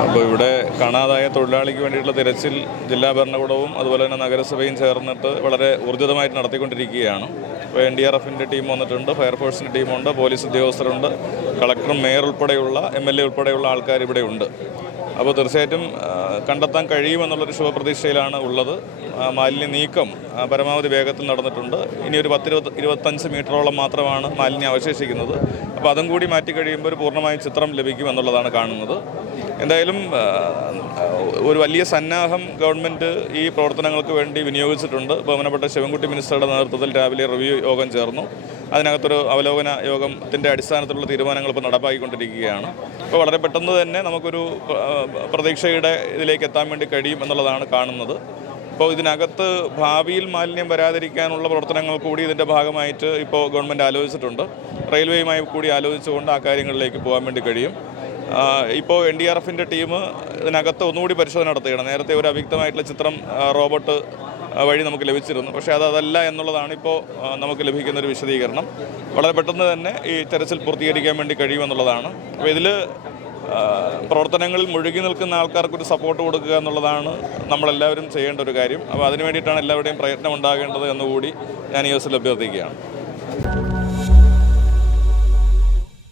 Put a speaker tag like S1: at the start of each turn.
S1: അപ്പോൾ ഇവിടെ കാണാതായ തൊഴിലാളിക്ക് വേണ്ടിയിട്ടുള്ള തിരച്ചിൽ ജില്ലാ ഭരണകൂടവും അതുപോലെ തന്നെ നഗരസഭയും ചേർന്നിട്ട് വളരെ ഊർജിതമായിട്ട് നടത്തിക്കൊണ്ടിരിക്കുകയാണ്. ഇപ്പോൾ എൻ ഡി ആർ എഫിന്റെ ടീം വന്നിട്ടുണ്ട് ഫയർഫോഴ്സിന്റെ ടീമുണ്ട് പോലീസ് ഉദ്യോഗസ്ഥരുണ്ട് കളക്ടറും മേയർ ഉൾപ്പെടെയുള്ള എം എൽ എ ഉൾപ്പെടെയുള്ള ആൾക്കാർ ഇവിടെ ഉണ്ട് അപ്പോൾ തീർച്ചയായിട്ടും കണ്ടെത്താൻ കഴിയുമെന്നുള്ളൊരു ശുഭപ്രതീക്ഷയിലാണ് ഉള്ളത്. മാലിന്യ നീക്കം പരമാവധി വേഗത്തിൽ നടന്നിട്ടുണ്ട്. ഇനി ഒരു പത്തിരുപത് ഇരുപത്തഞ്ച് മീറ്ററോളം മാത്രമാണ് മാലിന്യം അവശേഷിക്കുന്നത്. അപ്പോൾ അതും കൂടി മാറ്റി കഴിയുമ്പോൾ ഒരു പൂർണമായ ചിത്രം ലഭിക്കുമെന്നുള്ളതാണ് കാണുന്നത്. എന്തായാലും ഒരു വലിയ സന്നാഹം ഗവൺമെന്റ് ഈ പ്രവർത്തനങ്ങൾക്ക് വേണ്ടി വിനിയോഗിച്ചിട്ടുണ്ട്. ബഹുമാനപ്പെട്ട ശിവൻകുട്ടി മിനിസ്റ്ററുടെ നേതൃത്വത്തിൽ രാവിലെ റിവ്യൂ യോഗം ചേർന്നു. അതിനകത്തൊരു അവലോകന യോഗത്തിന്റെ അടിസ്ഥാനത്തിലുള്ള തീരുമാനങ്ങൾ ഇപ്പോൾ നടപ്പാക്കിക്കൊണ്ടിരിക്കുകയാണ്. അപ്പോൾ വളരെ പെട്ടെന്ന് തന്നെ നമുക്കൊരു പ്രതീക്ഷയുടെ ഇതിലേക്ക് എത്താൻ വേണ്ടി കഴിയും എന്നുള്ളതാണ് കാണുന്നത്. ഇപ്പോൾ ഇതിനകത്ത് ഭാവിയിൽ മാലിന്യം വരാതിരിക്കാനുള്ള പ്രവർത്തനങ്ങൾ കൂടി ഇതിന്റെ ഭാഗമായിട്ട് ഇപ്പോൾ ഗവൺമെന്റ് ആലോചിച്ചിട്ടുണ്ട്. റെയിൽവേയുമായി കൂടി ആലോചിച്ചുകൊണ്ട് ആ കാര്യങ്ങളിലേക്ക് പോകാൻ വേണ്ടി കഴിയും. ഇപ്പോൾ എൻ ഡി ആർ എഫിന്റെ ടീം ഇതിനകത്ത് ഒന്നുകൂടി പരിശോധന നടത്തുകയാണ്. നേരത്തെ ഒരു അവ്യക്തമായിട്ടുള്ള ചിത്രം റോബോട്ട് വഴി നമുക്ക് ലഭിച്ചിരുന്നു. പക്ഷേ അത് അതല്ല എന്നുള്ളതാണ് ഇപ്പോൾ നമുക്ക് ലഭിക്കുന്ന ഒരു വിശദീകരണം. വളരെ പെട്ടെന്ന് തന്നെ ഈ തെരച്ചിൽ പൂർത്തീകരിക്കാൻ വേണ്ടി കഴിയുമെന്നുള്ളതാണ് അപ്പോൾ ഇതിൽ പ്രവർത്തനങ്ങളിൽ മുഴുകി നിൽക്കുന്ന ആൾക്കാർക്ക് ഒരു സപ്പോർട്ട് കൊടുക്കുക എന്നുള്ളതാണ് നമ്മളെല്ലാവരും ചെയ്യേണ്ട ഒരു കാര്യം. അപ്പോൾ അതിനു വേണ്ടിയിട്ടാണ് എല്ലാവരുടെയും പ്രയത്നം ഉണ്ടാകേണ്ടത് എന്നുകൂടി ഞാൻ ഈ ദിവസത്തിൽ അഭ്യർത്ഥിക്കുകയാണ്.